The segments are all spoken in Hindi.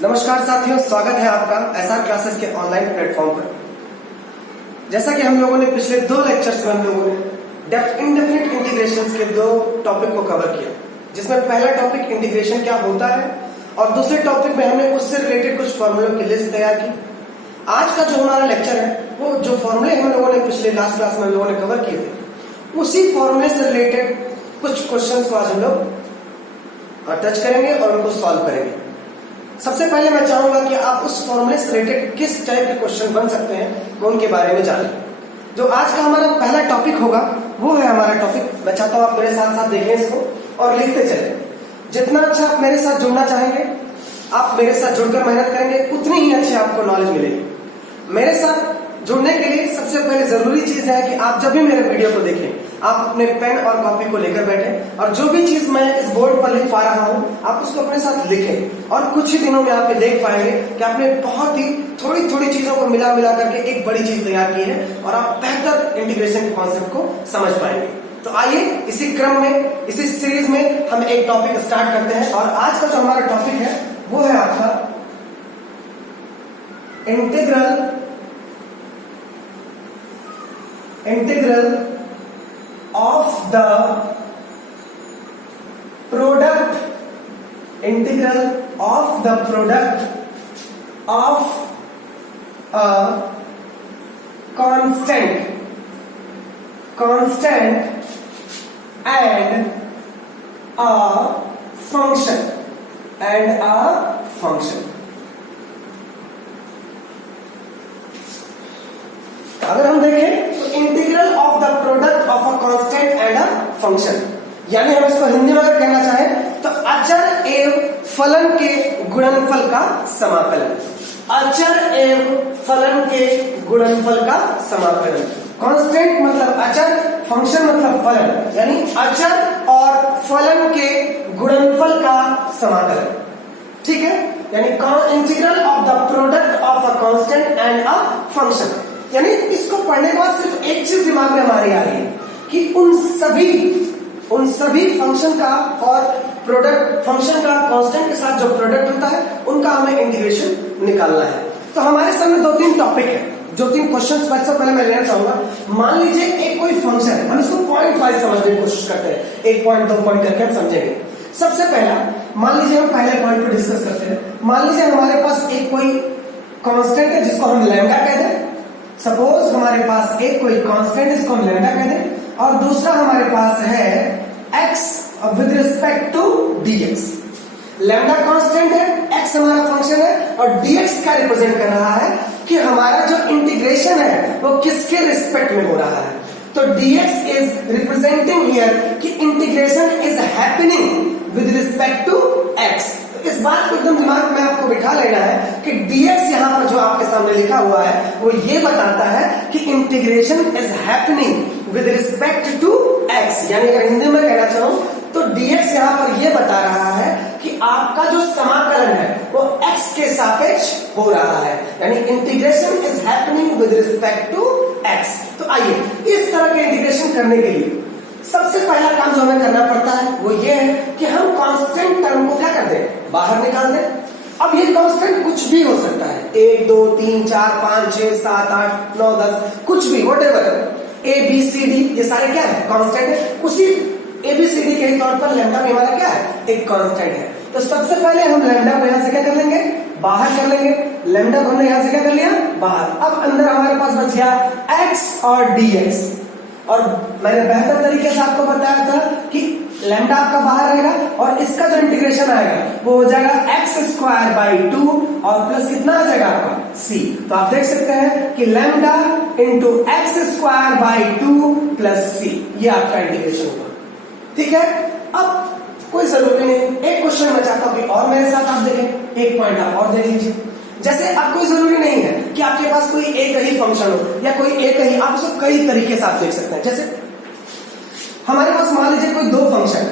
नमस्कार साथियों, स्वागत है आपका एसआर क्लासेस के ऑनलाइन प्लेटफॉर्म पर। जैसा कि हम लोगों ने पिछले 2 लेक्चर्स में हम लोगों ने इंडेफिनिट इंटीग्रेशंस के 2 टॉपिक को कवर किया, जिसमें पहला टॉपिक इंटीग्रेशन क्या होता है और दूसरे टॉपिक में हमने उससे रिलेटेड कुछ फॉर्मूलों की लिस्ट तैयार की। आज का जो हमारा लेक्चर है वो जो फॉर्मूले हम लोगों ने पिछले लास्ट क्लास में हम लोगों ने कवर किए थे, उसी फॉर्मूले से रिलेटेड कुछ क्वेश्चंस को आज हम लोग टच करेंगे और उनको सॉल्व करेंगे। सबसे पहले मैं चाहूंगा कि आप उस फॉर्मूले से रिलेटेड किस टाइप के क्वेश्चन बन सकते हैं वो उनके बारे में जानें। जो आज का हमारा पहला टॉपिक होगा वो है हमारा टॉपिक, मैं चाहता हूं आप मेरे साथ साथ देखें इसको और लिखते चलें। जितना अच्छा आप मेरे साथ जुड़ना चाहेंगे, आप मेरे साथ जुड़कर मेहनत करेंगे, उतनी ही अच्छी आपको नॉलेज मिलेगी। मेरे साथ जुड़ने के लिए सबसे पहले जरूरी चीज है कि आप जब भी मेरे वीडियो को देखें, आप अपने पेन और कॉपी को लेकर बैठें और जो भी चीज मैं इस बोर्ड पर लिख पा रहा हूं आप उसको अपने साथ लिखें। और कुछ ही दिनों में आप ये देख पाएंगे कि आपने बहुत ही थोड़ी थोड़ी चीजों को मिला करके एक बड़ी चीज तैयार की है और आप बेहतर इंटीग्रेशन के कॉन्सेप्ट को समझ पाएंगे। तो आइए इसी क्रम में, इसी सीरीज में हम एक टॉपिक स्टार्ट करते हैं। और आज का जो हमारा टॉपिक है वो है आपका integral of the product of a constant and a function अगर हम देखें तो integral of the product of a constant and a function, यानी हम इसको हिंदी में अगर कहना चाहें तो अचर एवं फलन के गुणनफल का समाकलन। अचर एवं फलन के गुणनफल का समाकलन। कांस्टेंट मतलब अचर, फंक्शन मतलब फलन, यानी अचर और फलन के गुणनफल का समाकलन। ठीक है, यानी integral of the product of a constant and a function. यानी इसको पढ़ने के बाद सिर्फ एक चीज दिमाग में हमारी आ रही है कि उन सभी फंक्शन का और प्रोडक्ट, फंक्शन का कांस्टेंट के साथ जो प्रोडक्ट होता है उनका हमें इंटीग्रेशन निकालना है। तो हमारे सामने 2-3 टॉपिक है, 2-3 क्वेश्चन सबसे पहले मैं लेना चाहूंगा। मान लीजिए एक कोई फंक्शन है, हम इसको पॉइंट वाइज समझने की कोशिश करते हैं, 1 पॉइंट 2 पॉइंट करके हम समझेंगे। सबसे पहला मान लीजिए हम पहले पॉइंट को डिस्कस करते हैं। मान लीजिए हमारे पास एक कोई कांस्टेंट है जिसको हम लैम्डा कह दें। सपोज हमारे पास एक कोई कांस्टेंट है जिसको हम लैम्डा कह दें और दूसरा हमारे पास है x with respect to dx। Lambda constant है, x हमारा फंक्शन है और dx का रिप्रेजेंट कर रहा है कि हमारा जो इंटीग्रेशन है वो किसके रिस्पेक्ट में हो रहा है। तो dx इज रिप्रेजेंटिंग हियर कि integration is happening with respect to x। इस बात को एकदम दिमाग में आपको बिठा लेना है कि dx यहाँ पर जो आपके सामने लिखा हुआ है वो ये बताता है कि integration is happening with respect to x। यानी अगर हिंदी में कहना चाहूं तो dx यहाँ पर ये बता रहा है कि आपका जो समाकलन है वो x के सापेक्ष हो रहा है, यानी integration is happening with respect to x। तो आइए इस तरह के इंटीग्रेशन करने के लिए सबसे पहला काम जो हमें करना पड़ता है वो ये है कि हम कांस्टेंट टर्म को क्या कर दें, बाहर निकाल दें। अब ये कांस्टेंट कुछ भी हो सकता है, 1 2 3 4 5 6 7 8 9 10, कुछ भी, whatever. A B C D ये सारे क्या है, कांस्टेंट है। उसी ए बी सी डी के ही तौर पर लैम्डा भी हमारा क्या है, एक कांस्टेंट है। तो सबसे पहले हम लैम्डा को यहां से क्या कर लेंगे, बाहर कर लेंगे। लैम्डा को हमने यहां से क्या कर लिया, बाहर। अब अंदर हमारे पास बच गया x और dx। और मैंने बेहतर तरीके से आपको बताया था कि लैम्डा आपका बाहर रहेगा और इसका जो इंटीग्रेशन आएगा वो हो जाएगा x²/2 और प्लस कितना आ जाएगा आपका c। तो आप देख सकते हैं कि lambda into x²/2 plus c, ये आपका इंटीग्रेशन होगा। ठीक है, अब कोई जरूरी नहीं, एक क्वेश्चन मैं चाहता हूं कि और मेरे साथ आप देखें, एक पॉइंट आप और देख लीजिए। जैसे अब कोई जरूरी नहीं है कि आपके पास कोई एक ही फंक्शन हो या कोई एक ही, आप उसको कई तरीके से आप देख सकते हैं। जैसे हमारे पास मान लीजिए कोई 2 फंक्शन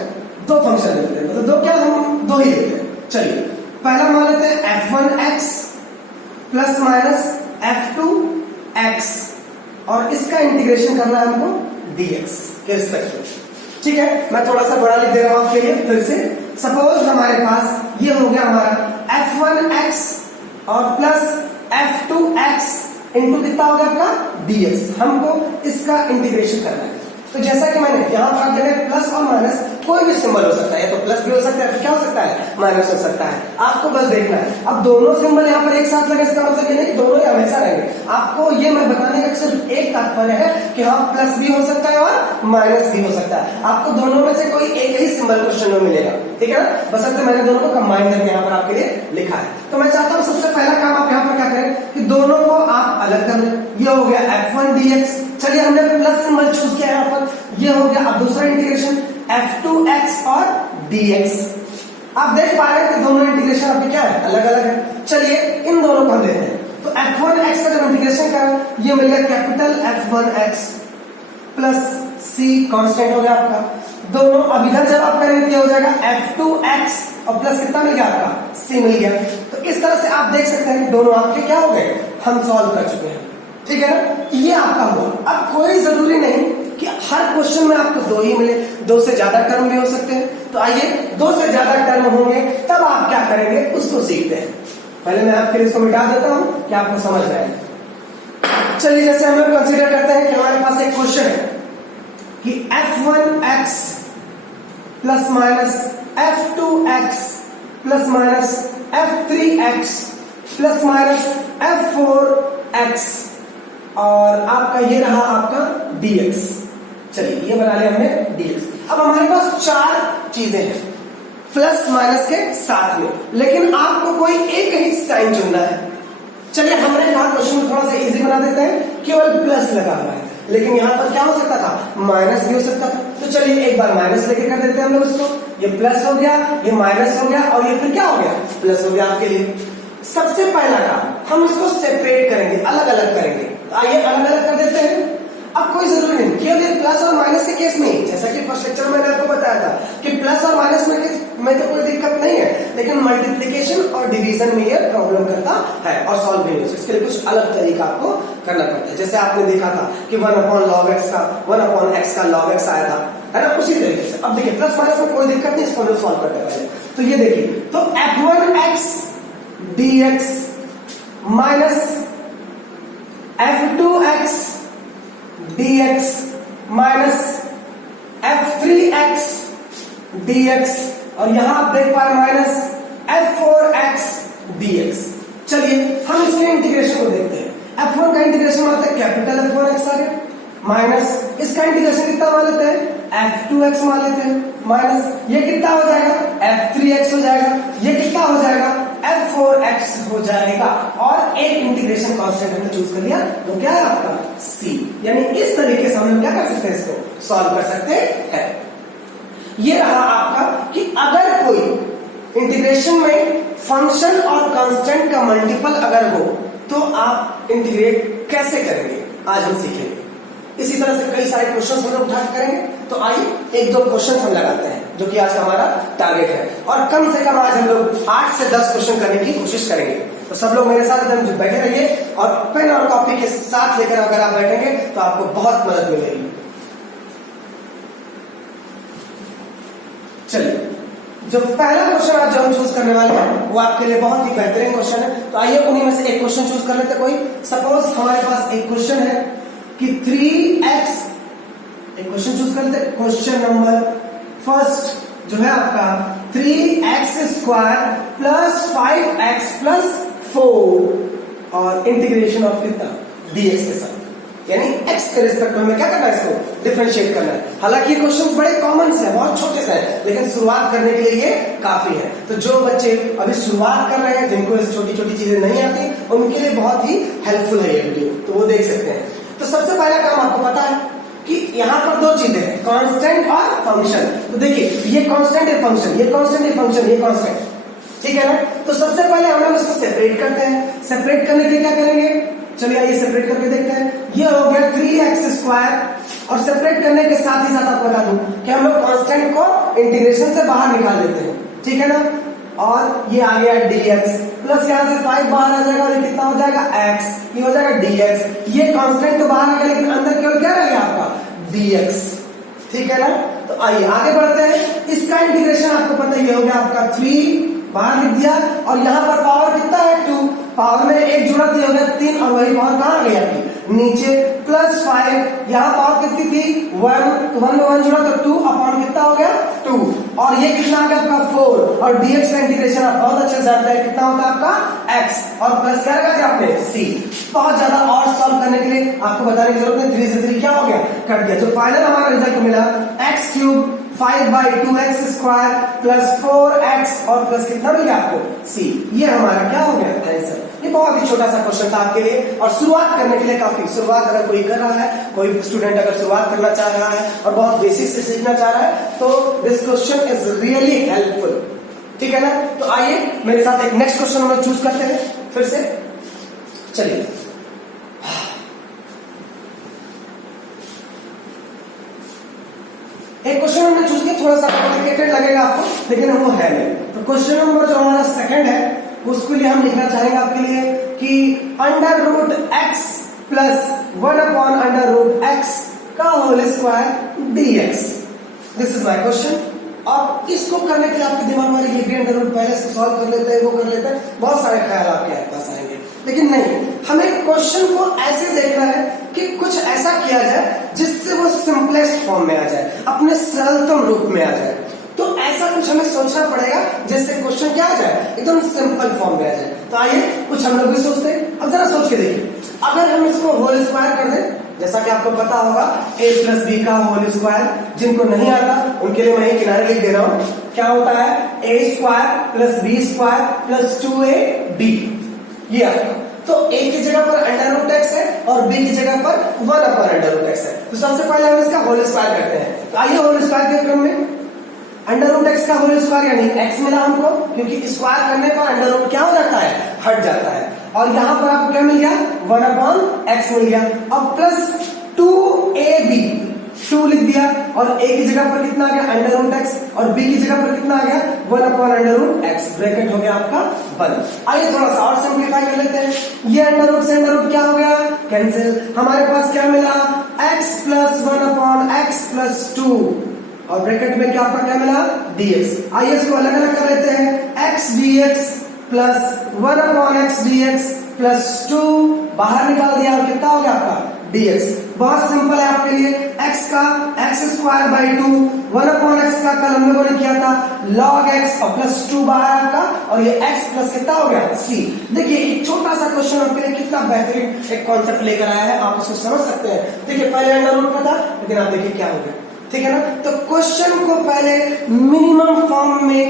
लेते हैं, मतलब 2 क्या, हम 2 ही लेते हैं। चलिए पहला मान लेते हैं f1x प्लस माइनस f2x और इसका इंटीग्रेशन करना है हमको dx के रिस्पेक्ट में। ठीक है, मैं थोड़ा सा बड़ा लिख दे रहा हूं आपके लिए फिर से। सपोज हमारे पास ये हो गया हमारा f1x और प्लस f2x इंटू कितना होगा आपका dx। हमको इसका इंटीग्रेशन करना है। तो जैसा कि मैंने यहाँ पर आप देखें प्लस और माइनस कोई भी सिंबल हो सकता है, या तो प्लस भी हो सकता है, क्या हो सकता है, माइनस हो सकता है। आपको बस देखना है। अब दोनों सिंबल यहाँ पर एक साथ लगे, इसका मतलब ये नहीं दोनों ही हमेशा रहेंगे। आपको ये मैं बताने का सिर्फ एक तात्पर्य है कि हाँ प्लस भी हो सकता है और माइनस भी हो सकता है। आपको दोनों में से कोई एक ही सिंबल क्वेश्चन में मिलेगा, ठीक है ना। बस मैंने दोनों को कंबाइन करके यहाँ पर आपके लिए लिखा है। तो मैं चाहता हूँ सबसे पहला काम आप यहाँ पर क्या करें कि दोनों को आप अलग कर लें। ये हो गया f1 dx, चलिए हमने प्लस सिंबल चूज किया यहाँ पर, ये हो गया। अब दूसरा इंटीग्रेशन f2x और dx। आप देख पा रहे हैं कि दोनों इंटीग्रेशन आपके क्या है, अलग अलग है। चलिए इन दोनों को हम लेते हैं। तो f1x का जब इंटीग्रेशन करा, ये मिल गया capital f1x plus c constant हो गया आपका। दोनों अब इधर जब आप करेंगे क्या हो जाएगा, f2x और प्लस कितना मिल गया आपका, c मिल गया। तो इस तरह से आप देख सकते हैं कि दोनों आपके क्या हो गए, हम सॉल्व कर चुके हैं, ठीक है ना। ये आपका हुआ। अब कोई जरूरी नहीं कि हर क्वेश्चन में आपको दो ही मिले, दो से ज्यादा टर्म भी हो सकते हैं। तो आइए दो से ज्यादा टर्म होंगे तब आप क्या करेंगे उसको सीखते हैं। पहले मैं आपके लिए इसको मिटा देता हूं कि आपको समझ में आए। चलिए जैसे हम लोग कंसीडर करते हैं कि हमारे पास एक क्वेश्चन है कि f1x plus minus f2x plus minus f3x plus minus f4x और आपका ये रहा आपका dx। चलिए ये बना लिया हमने dx। अब हमारे पास चार चीजें हैं प्लस माइनस के साथ में, लेकिन आपको कोई एक ही साइन चुनना है। चलिए हमने कहा क्वेश्चन को थोड़ा सा इजी बना देते हैं, केवल प्लस लगा हुआ है, लेकिन यहाँ पर क्या हो सकता था, माइनस भी हो सकता था। तो चलिए एक बार माइनस लेके कर देते हैं हम लोग इसको। ये प्लस हो गया, ये माइनस हो गया और ये फिर क्या हो गया, प्लस हो गया आपके लिए। सबसे पहला काम हम इसको सेपरेट करेंगे, अलग अलग करेंगे। आइए अलग अलग कर देते हैं। अब कोई जरूरी नहीं केवल प्लस और माइनस के केस में, जैसा कि फर्स्ट लेक्चर में मैंने आपको बताया था कि प्लस और माइनस में तो कोई दिक्कत नहीं है, लेकिन मल्टीप्लिकेशन और डिवीजन में ये प्रॉब्लम करता है और सॉल्व नहीं हो सकता। इसके लिए कुछ अलग तरीका आपको करना पड़ता है। जैसे आपने देखा था कि 1/log x का 1/x का log x आया था, है ना, उसी तरीके से। अब देखिए प्लस माइनस में कोई दिक्कत नहीं, इसको हम लोग सॉल्व करते हैं पहले। तो ये देखिए, तो f1x dx minus f2x dx minus f3x dx और यहां आप देख पा रहे माइनस f4x dx। चलिए हम इसके इंटीग्रेशन को देखते हैं। f1 का इंटीग्रेशन होता है कैपिटल f1x आ गया, माइनस इसका इंटीग्रेशन कितना मान लेते हैं, f2x मान लेते हैं, माइनस ये कितना हो जाएगा, f3x हो जाएगा, ये कितना हो जाएगा, f4x हो जाएगा। और एक इंटीग्रेशन कांस्टेंट हमने चूज कर लिया, तो क्या है आपका c। यानी इस तरीके से हम क्या कर सकते हैं, इसको सॉल्व कर सकते हैं। ये रहा आपका कि अगर कोई इंटीग्रेशन में फंक्शन और कांस्टेंट का मल्टीपल अगर हो तो आप इंटीग्रेट कैसे करेंगे, आज हम सीखेंगे। इसी तरह से कई सारे क्वेश्चन हम लोग उठा करेंगे। तो आइए एक दो क्वेश्चन हम लगाते हैं, जो कि आज हमारा टारगेट है। और कम से कम आज हम लोग 8 से 10 क्वेश्चन करने की कोशिश करेंगे। तो सब लोग मेरे साथ एकदम बैठे रहिए और पेन और कॉपी के साथ लेकर अगर आप बैठेंगे तो आपको बहुत मदद मिलेगी। चलिए जो पहला क्वेश्चन आज जो हम चूज करने वाले हैं वो आपके लिए बहुत ही बेहतरीन क्वेश्चन है। तो आइए उन्हीं में से एक क्वेश्चन चूज कर लेते हैं। कोई सपोज हमारे पास एक क्वेश्चन है कि 3x, एक क्वेश्चन चूज कर लेते हैं। क्वेश्चन नंबर फर्स्ट जो है आपका 3x square plus 5x plus 4 और इंटीग्रेशन ऑफ कितना, dx के साथ, यानी x के रिस्पेक्ट में क्या करना है, इसको डिफरेंशिएट करना है। हालांकि ये क्वेश्चन बड़े कॉमन से हैं, बहुत छोटे से हैं, लेकिन शुरुआत करने के लिए ये काफी है। तो जो बच्चे अभी शुरुआत कर रहे हैं, जिनको ऐसी छोटी छोटी चीजें नहीं आती, उनके लिए बहुत ही हेल्पफुल है ये वीडियो, तो वो देख सकते हैं। तो सबसे पहला काम आपको पता है कि यहाँ पर दो चीजें हैं, कांस्टेंट और फंक्शन। तो देखिए ये कांस्टेंट है फंक्शन, ये कांस्टेंट है फंक्शन, ये कांस्टेंट, ठीक है ना। तो सबसे पहले हम लोग इसको सेपरेट करते हैं। सेपरेट करने के लिए क्या करेंगे, चलिए आइए सेपरेट करके देखते हैं। ये हो गया 3x स्क्वायर और सेपरेट करने के साथ ही साथ आपको बता दूं कि हम लोग कांस्टेंट को इंटीग्रेशन से बाहर निकाल देते हैं, ठीक है ना। और ये आ गया dx प्लस यहाँ से 5 बाहर आ जाएगा और ये कितना हो जाएगा x, ये हो जाएगा dx। ये कांस्टेंट तो बाहर आ गया, लेकिन अंदर केवल क्या रह गया आपका dx, ठीक है ना। तो आइए आगे बढ़ते हैं। इसका इंटीग्रेशन आपको पता ही हो गया आपका 3 बाहर लिख दिया, और यहाँ पर पावर कितना है 2, पावर में एक जुड़ा दिया हो गया 3, और वही पावर कहाँ आ गई आपकी नीचे, प्लस 5, यहाँ पावर कितनी थी 1, 1 में 1 जुड़ा तो 2 अपॉन कितना हो गया 2, और ये कितना आ गया आपका 4, और dx का इंटीग्रेशन आप बहुत अच्छे से जानते हैं कितना होता है आपका x, और प्लस क्या लगा आपने c। बहुत ज्यादा और सॉल्व करने के लिए आपको बताने की जरूरत नहीं, 3 से 3 क्या हो गया कट गया, तो फाइनल हमारा रिजल्ट मिला x cube 5/2x square plus 4x और प्लस कितना मिल गया आपको c। ये हमारा क्या हो गया आंसर। ये बहुत ही छोटा सा क्वेश्चन था आपके लिए, और शुरुआत करने के लिए काफी, शुरुआत अगर कोई कर रहा है, कोई स्टूडेंट अगर शुरुआत करना चाह रहा है और बहुत बेसिक से सीखना चाह रहा है, तो this question is really helpful. ठीक है ना, तो आइए मेरे साथ एक नेक्स्ट क्वेश्चन हम लोग चूज करते हैं फिर से। चलिए एक क्वेश्चन हमने चूज किया, थोड़ा सा कॉम्प्लिकेटेड लगेगा आपको, लेकिन वो है नहीं। तो क्वेश्चन नंबर जो हमारा सेकंड है उसके लिए हम लिखना चाहेंगे आपके लिए कि under root x plus 1/√x का whole square dx। This is my question. और इसको करने के लिए आपके दिमाग में ये अंडर रूट पहले से सॉल्व कर लेते हैं, वो कर लेते हैं, बहुत सारे ख्याल आपके पास आएंगे, लेकिन नहीं, हमें क्वेश्चन को ऐसे देखना है कि कुछ ऐसा किया जाए जिससे वो सिंपलेस्ट फॉर्म में आ जाए, अपने सरलतम रूप में आ जाए। तो ऐसा कुछ हमें सोचना पड़ेगा जिससे क्वेश्चन क्या आ जाए, एकदम सिंपल फॉर्म में आ जाए। तो आइए कुछ हम लोग भी सोचते हैं। अब जरा सोच के देखिए, अगर हम इसको होल स्क्वायर कर दें, जैसा कि आपको पता होगा a प्लस बी का होल स्क्वायर, जिनको नहीं आता उनके लिए मैं किनारे लिख दे रहा हूं, क्या होता है a square plus B square plus 2ab। ये आपका, तो a की जगह पर अंडर√x है और b की जगह पर 1/√x है। तो सबसे पहले हम इसका होल स्क्वायर करते हैं। तो आइए होल स्क्वायर के क्रम में अंडर√x का होल स्क्वायर यानी x मिला हमको, क्योंकि स्क्वायर करने पर अंडर रूट क्या हो जाता है, हट जाता है, और यहां पर आपको क्या मिल गया 1/x मिल गया। अब प्लस 2ab, 2 लिख दिया, और a की जगह पर कितना आ गया अंडर√x, और b की जगह पर कितना आ गया 1/√x, ब्रैकेट हो गया आपका बंद। आइए थोड़ा सा और सिंप्लीफाई कर लेते हैं। ये अंडर रूट से अंडर रूट क्या हो गया कैंसिल, हमारे पास क्या मिला x प्लस 1/x प्लस 2, और ब्रैकेट में क्या आपका क्या मिला dx। आइए इसको अलग अलग कर लेते हैं, x dx plus 1/x dx plus 2, बाहर निकाल दिया और कितना हो गया आपका dx। बहुत सिंपल है आपके लिए, x का x²/2, 1/x का कल हम लोगों ने किया था log x और प्लस 2 बाहर आपका, और ये x प्लस कितना हो गया c। देखिए एक छोटा सा क्वेश्चन आपके लिए कितना बेहतरीन एक कॉन्सेप्ट लेकर आया है, आप उसको समझ सकते हैं। देखिए पहले अंडर रूट में था, लेकिन आप देखिए क्या हो गया, ठीक है ना। तो क्वेश्चन को पहले मिनिमम फॉर्म में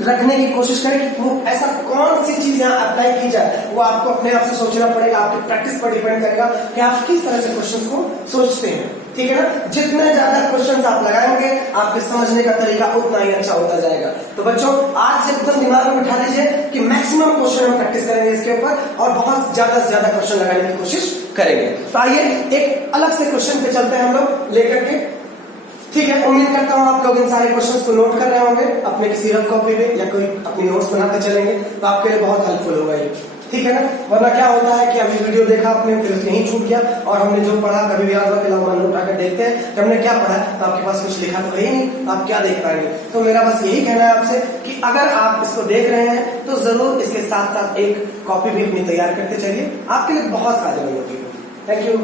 रखने की कोशिश करें कि वो ऐसा कौन सी चीज यहाँ अप्लाई की जाए, वो आपको अपने आप से सोचना पड़ेगा, आपकी प्रैक्टिस पर डिपेंड करेगा कि आप किस तरह से क्वेश्चन को सोचते हैं, ठीक है ना। जितने ज्यादा क्वेश्चन आप लगाएंगे आपके समझने का तरीका उतना ही अच्छा होता जाएगा। तो बच्चों आज से एकदम दिमाग में बिठा लीजिए कि मैक्सिमम क्वेश्चन हम प्रैक्टिस करेंगे इसके ऊपर, और बहुत ज्यादा से ज्यादा क्वेश्चन लगाने की कोशिश करेंगे। तो आइए एक अलग से क्वेश्चन पे चलते हैं हम लोग लेकर के, ठीक है। उम्मीद करता हूं आप लोग इन सारे क्वेश्चंस को नोट कर रहे होंगे अपने किसी रफ कॉपी में, या कोई अपनी नोट्स बनाते चलेंगे, तो आपके लिए बहुत हेल्पफुल होगा ये, ठीक है ना। वरना क्या होता है कि अभी वीडियो देखा आपने, फिर यहीं छूट गया, और हमने जो पढ़ा कभी भी याद हुआ कि मन उठाकर देखते हैं कि हमने क्या पढ़ा, तो आपके पास कुछ लिखा तो है ही नहीं, तो आप क्या देख पाएंगे। तो मेरा बस यही कहना है आपसे कि अगर आप इसको देख रहे हैं तो जरूर इसके साथ साथ एक कॉपी भी अपनी तैयार करते चलिए, आपके लिए बहुत फायदेमंद होगी। Thank you.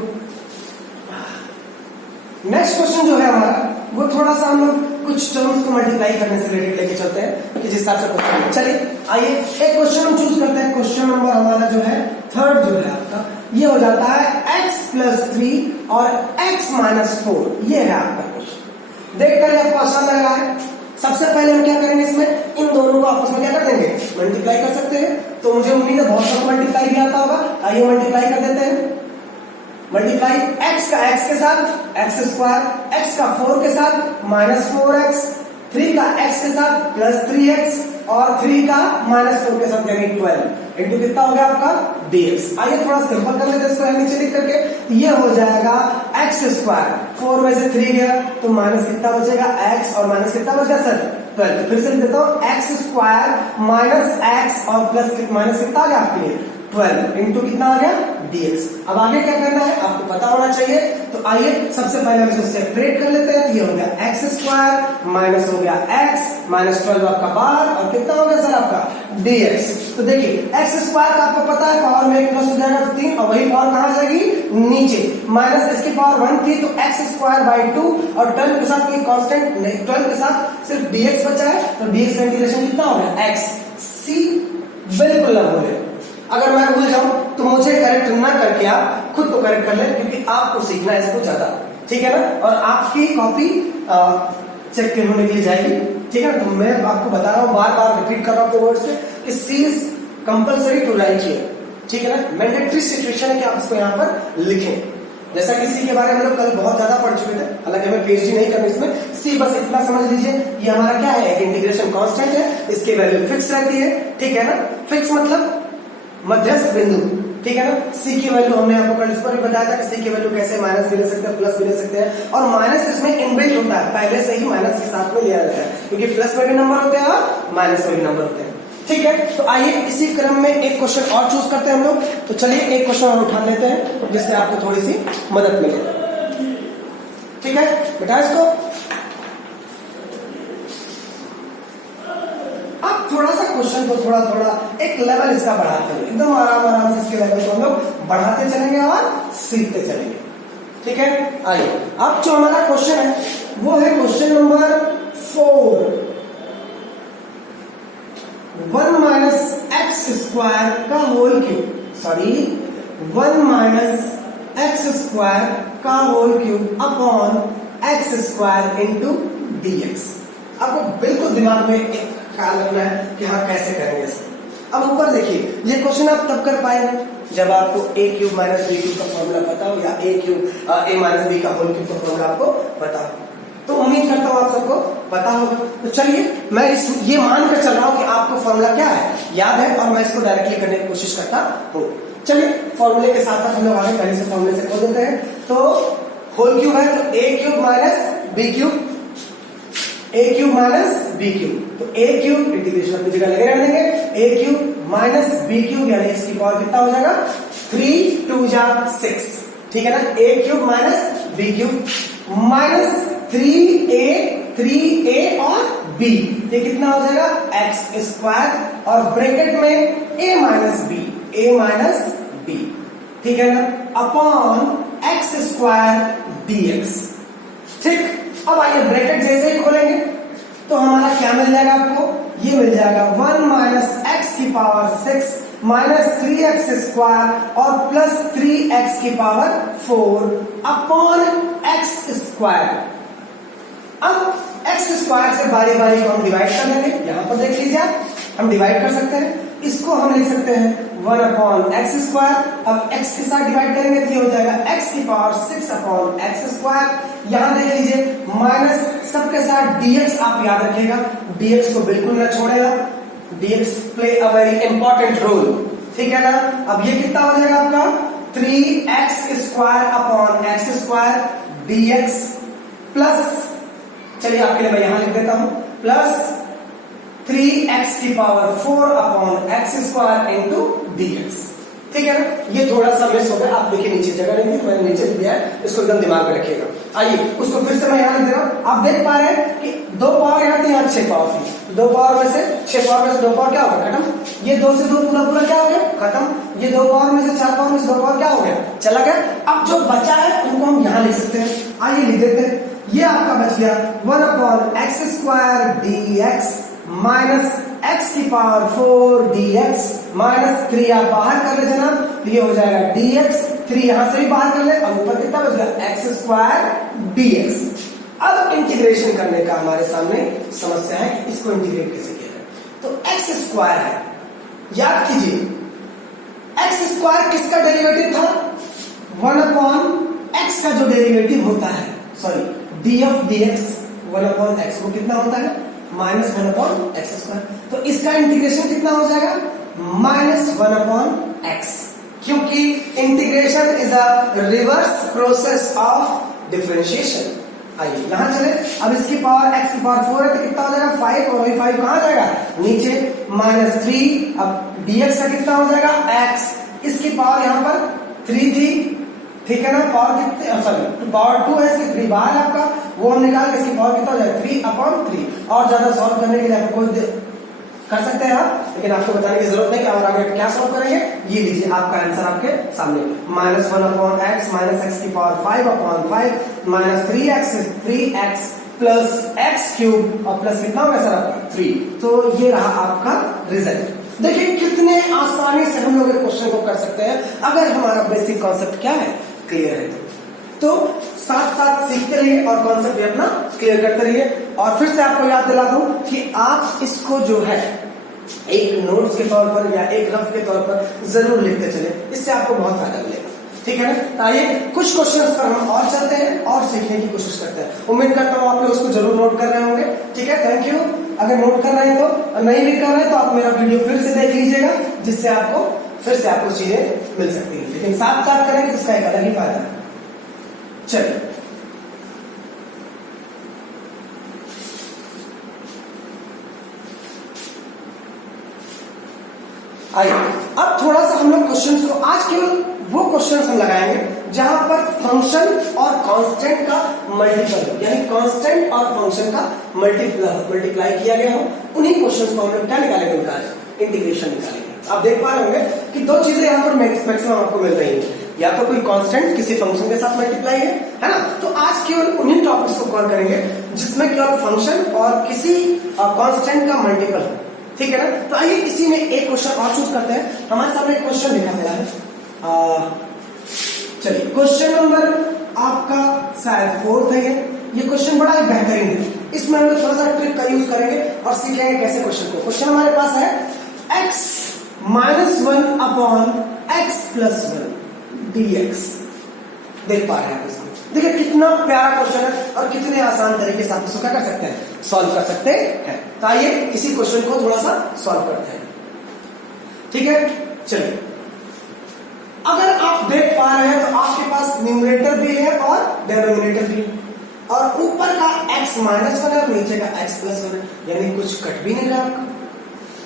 नेक्स्ट क्वेश्चन जो है हमारा, वो थोड़ा सा हम लोग कुछ टर्म्स को मल्टीप्लाई करने से रिलेटेड लेके चलते हैं कि जिस हिसाब से क्वेश्चन। चलिए आइए एक क्वेश्चन हम चूज करते हैं। क्वेश्चन नंबर हमारा जो है थर्ड जो है आपका, ये हो जाता है x प्लस 3 और x माइनस 4। ये है आपका क्वेश्चन, देखकर आपको आसान लग रहा है। सबसे पहले हम क्या करेंगे, इसमें इन दोनों को आपस में क्या कर देंगे, मल्टीप्लाई कर सकते हैं। तो मुझे उम्मीद है बहुत सारा मल्टीप्लाई भी आता होगा, आइए मल्टीप्लाई कर देते हैं। मल्टीप्लाई x का x के साथ x², x का 4 के साथ -4x, 3 का x के साथ +3x, और 3 का -4 के साथ यानी 12 इंटू कितना हो गया आपका dx। आइए थोड़ा सिंपल कर लेते हैं इसको नीचे लिख करके। ये हो जाएगा x², 4 में से 3 गया तो माइनस कितना बचेगा x, और माइनस कितना बचेगा सर 12। फिर से लिख देता हूँ, x² माइनस x और प्लस माइनस कितना आ गया आपके लिए 12 इंटू कितना आ गया dx। अब आगे क्या करना है आपको पता होना चाहिए, तो आइए सबसे पहले हम इसे सेपरेट कर लेते हैं। तो ये हो गया एक्स स्क्वायर माइनस हो गया एक्स माइनस 12 आपका बाहर और कितना हो गया सर आपका dx। तो देखिए एक्स स्क्वायर का आपको पता है पावर में एक प्लस हो जाएगा तो 3 और वही पावर कहां जाएगी नीचे, माइनस इसकी पावर 1 थी तो एक्स स्क्वायर बाई 2 और 12 के साथ कोई कांस्टेंट 12 के साथ सिर्फ dx बचा है तो dx का इंटीग्रेशन कितना हो गया x। c बिल्कुल ना भूले, अगर मैं भूल जाऊं तो मुझे करेक्ट ना करके आप खुद को करेक्ट कर ले, क्योंकि आपको सीखना है इसको ज्यादा, ठीक है ना। और आपकी कॉपी चेक होने के लिए जाएगी, ठीक है। तो मैं आपको बता रहा हूँ, बार बार रिपीट कर रहा हूँ वर्ड्स पे कि C is compulsory to write here, ठीक है ना। मैंडेटरी सिचुएशन है कि आप इसको यहाँ पर लिखें। जैसा कि सी के बारे में हम लोग कल बहुत ज्यादा पढ़ चुके थे, हालांकि हमें पीएचडी नहीं करनी इसमें। सी बस इतना समझ लीजिए, ये हमारा क्या है, इंटीग्रेशन कांस्टेंट है, इसकी वैल्यू फिक्स रहती है, ठीक है ना। फिक्स मतलब मध्यस्थ बिंदु, ठीक है ना। सी की वैल्यू हमने आपको कल इस पर भी बताया था कि सी की वैल्यू कैसे माइनस भी ले सकते हैं प्लस भी ले सकते हैं, और माइनस इसमें इनबिल्ट होता है, पहले से ही माइनस के साथ में लिया जाता है, क्योंकि प्लस में भी नंबर होते हैं और माइनस में भी नंबर होते हैं, ठीक है। तो आइए इसी क्रम में एक क्वेश्चन और चूज करते हैं हम लोग। तो चलिए एक क्वेश्चन और उठा लेते हैं जिससे आपको थोड़ी सी मदद मिले, ठीक है बेटा। इसको आप थोड़ा सा क्वेश्चन को थोड़ा थोड़ा एक लेवल इसका बढ़ाते हैं, एकदम आराम आराम से इसके लेवल को हम लोग बढ़ाते चलेंगे और सीखते चलेंगे, ठीक है। आइए अब जो हमारा क्वेश्चन है वो है question number 4। 1 minus X square का whole cube, sorry 1 minus X square का whole cube upon X square into dx। आपको बिल्कुल दिमाग में एक ख्याल रखना है कि हाँ कैसे करेंगे इसको। अब ऊपर देखिए, ये क्वेश्चन आप तब कर पाएंगे जब आपको a cube minus b cube का फॉर्मूला पता हो, या a माइनस b का होल क्यूब का फॉर्मूला आपको पता हो। तो उम्मीद करता हूं आप सबको पता होगा। तो चलिए मैं ये मान कर चल रहा हूं कि आपको फॉर्मूला क्या है याद है, और मैं इसको डायरेक्टली करने की कोशिश करता हूं। चलिए फॉर्मूले के साथ साथ हम लोग आगे पहले से फॉर्मूले से खोल देते हैं। तो होल क्यूब है तो a cube minus b cube, a cube minus b cube, तो a क्यूब इंटीग्रेशन अपनी जगह लगे रहने देंगे, a cube minus b cube यानी इसकी पावर कितना हो जाएगा 3 2 जा 6, ठीक है ना। a cube minus b cube minus 3a और b, ये कितना हो जाएगा एक्स स्क्वायर और ब्रैकेट में a माइनस b, ठीक है ना, अपॉन एक्स स्क्वायर dx, ठीक। अब आइए ब्रैकेट जैसे ही खोलेंगे तो हमारा क्या मिल जाएगा आपको, ये मिल जाएगा 1 माइनस एक्स की पावर 6 माइनस 3x स्क्वायर और प्लस 3x की पावर 4 अपॉन एक्स स्क्वायर। अब एक्स स्क्वायर से बारी बारी को हम डिवाइड कर लेंगे, यहां पर देख लीजिए आप, हम डिवाइड कर सकते हैं, इसको हम लिख सकते हैं 1 अपॉन एक्स स्क्वायर। अब एक्स के साथ डिवाइड करेंगे तो ये हो जाएगा एक्स की पावर 6 अपॉन एक्स स्क्वायर। यहां देख लीजिए माइनस सबके साथ dx आप याद रखिएगा, dx को बिल्कुल न छोड़ेगा, dx play a very important role, ठीक है ना। अब ये कितना हो जाएगा आपका 3x square upon X square dx plus, चलिए आपके लिए मैं यहां लिख देता हूं, प्लस 3x की power 4 upon X square into dx, ठीक है ना। ये थोड़ा सा मिस हो गया, आप देखिए नीचे जगह नहीं थी, मैंने नीचे दिया है, इसको एकदम दिमाग में रखिएगा। आइए उसको फिर से मैं यहां लिख दे रहा हूं। आप देख पा रहे हैं कि 2 पावर यहां थी, यहाँ 6 पावर थी, 2 पावर में से 6 पावर में से 2 पावर क्या होगा खत्म, ये 2 से 2 पूरा पूरा क्या हो गया खत्म, ये 2 पावर में से 4 पावर में से 2 पावर क्या हो गया चला गया। अब जो बचा है उनको हम यहां लिख सकते हैं, आइए लिख देते हैं। ये आपका बच गया 1 upon X square dx minus x की पावर 4 dx माइनस 3 आप बाहर कर ले जनाब, तो ये हो जाएगा dx, 3 यहां से भी बाहर कर ले, अब ऊपर कितना बच गया एक्स स्क्वायर dx। अब इंटीग्रेशन करने का हमारे सामने समस्या है कि इसको इंटीग्रेट कैसे किया जाए। तो एक्स स्क्वायर है, याद कीजिए एक्स स्क्वायर किसका डेरिवेटिव था 1 अपॉन एक्स का जो डेरिवेटिव होता है, sorry D of dx 1 upon x को कितना होता है माइनस 1 अपॉन एक्स स्क्वायर, तो इसका इंटीग्रेशन कितना हो जाएगा माइनस 1 अपॉन एक्स, क्योंकि integration is a reverse process of differentiation. आइए यहां चले, अब इसकी पावर x की पावर 4 है तो कितना हो जाएगा 5, और वही 5 कहां जाएगा नीचे माइनस 3, अब dx का कितना हो जाएगा x, इसकी पावर यहां पर 3 थी, ठीक है ना, पावर कितने, सॉरी पावर 2 है, इसकी 3 बाहर है आपका, वो हम निकाल के इसकी पावर कितना हो जाए 3/3। और ज्यादा सॉल्व करने के लिए आपको कर सकते हैं आप, लेकिन आपको बताने की जरूरत नहीं कि और आगे क्या सॉल्व करेंगे। ये लीजिए आपका आंसर आपके सामने, -1/x माइनस x की power 5/5 minus 3x plus x cube और प्लस कितना होगा सर आपका 3। तो ये रहा आपका रिजल्ट। देखिए कितने आसानी से हम लोग क्वेश्चन को कर सकते हैं अगर हमारा बेसिक कॉन्सेप्ट क्या है, क्लियर है। तो साथ साथ सीखते रहिए और कॉन्सेप्ट भी अपना क्लियर करते रहिए। और फिर से आपको याद दिला दूं कि आप इसको जो है एक नोट्स के तौर पर या एक रफ के तौर पर जरूर लिखते चले, इससे आपको बहुत फायदा मिलेगा, ठीक है ना। आइए कुछ क्वेश्चंस पर हम और चलते हैं और सीखने की कोशिश करते हैं। उम्मीद करता हूं आप लोग उसको जरूर नोट कर रहे होंगे, ठीक है, थैंक यू। अगर नोट कर रहे हैं तो, नहीं भी कर रहे हैं तो आप मेरा वीडियो फिर से देख लीजिएगा, जिससे आपको फिर से आपको चीजें मिल सकती है, लेकिन साथ साथ करेंगे तो इसका एक अलग ही फायदा है। चलिए आइए अब थोड़ा सा हम लोग क्वेश्चंस को, आज केवल वो क्वेश्चंस हम लगाएंगे जहां पर फंक्शन और कांस्टेंट का मल्टीपल हो, यानी कांस्टेंट और फंक्शन का मल्टीप्लाई किया गया हो। उन्हीं क्वेश्चंस को हम लोग क्या निकालेंगे, उनका इंटीग्रेशन निकालेंगे। आप देख पा रहे होंगे कि दो चीजें यहाँ पर मैक्सिमम आपको मिल रही है, या तो कोई कांस्टेंट किसी फंक्शन के साथ मल्टीप्लाई है ना। तो आज केवल उन्हीं टॉपिक्स को कवर करेंगे जिसमें केवल फंक्शन और किसी कांस्टेंट का मल्टीपल, ठीक है ना। तो आइए इसी में एक क्वेश्चन और चूज करते हैं। हमारे सामने एक क्वेश्चन लिखा गया है, चलिए क्वेश्चन नंबर आपका शायद 4 है। ये क्वेश्चन बड़ा ही बेहतरीन है, इसमें हम लोग थोड़ा सा ट्रिक का यूज करेंगे और सीखेंगे कैसे क्वेश्चन को। क्वेश्चन हमारे पास है x -1/x+1 dx। देख पा रहे हैं आप इसको, देखिए कितना प्यारा क्वेश्चन है और कितने आसान तरीके से आप इसको क्या कर सकते हैं, सॉल्व कर सकते हैं। तो आइए इसी क्वेश्चन को थोड़ा सा सॉल्व करते हैं, ठीक है। चलिए अगर आप देख पा रहे हैं तो आपके पास न्यूमरेटर भी है और डिनोमिनेटर भी है, और ऊपर का x-1 है और नीचे का x+1 है, यानी कुछ कट भी नहीं रहा आपका।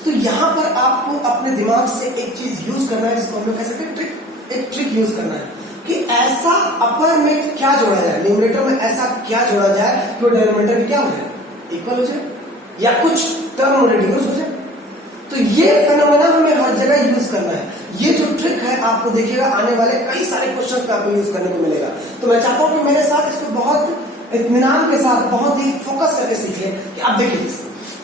तो यहां पर आपको अपने दिमाग से एक चीज यूज करना है, जिसको हम लोग कह सकते हैं ट्रिक, एक ट्रिक यूज करना है कि ऐसा अपर में क्या जोड़ा जाए, न्यूमरेटर में ऐसा क्या जोड़ा जाए कि वो डिनोमिनेटर भी क्या हो जाए, इक्वल हो जाए, या कुछ टर्म रिड्यूस हो जाए। तो ये फेनोमेना हमें हर जगह यूज करना है। ये जो ट्रिक है आपको देखिएगा आने वाले कई सारे क्वेश्चन पे आपको यूज करने को मिलेगा। तो मैं चाहता हूं कि मेरे साथ इसको बहुत इत्मीनान के साथ, बहुत ही फोकस करके सीखिए कि आप देखिए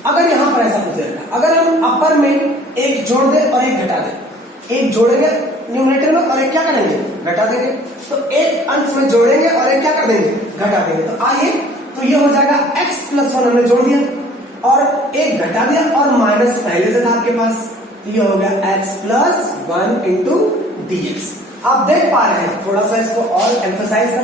अगर यहां पर ऐसा पूछा जाएगा, अगर हम अपर में एक जोड़ दें और एक घटा दें, एक जोड़ेंगे न्यूमरेटर में और एक क्या करेंगे, घटा देंगे, तो एक अंश में जोड़ेंगे और एक क्या कर देंगे, घटा देंगे। तो आइए, तो ये हो जाएगा x+1 हमने जोड़ दिया और एक घटा दिया और माइनस पहले से था आपके पास, ये हो गया x+1 × dx। आप देख पा रहे हैं, थोड़ा सा इसको और एम्फसाइज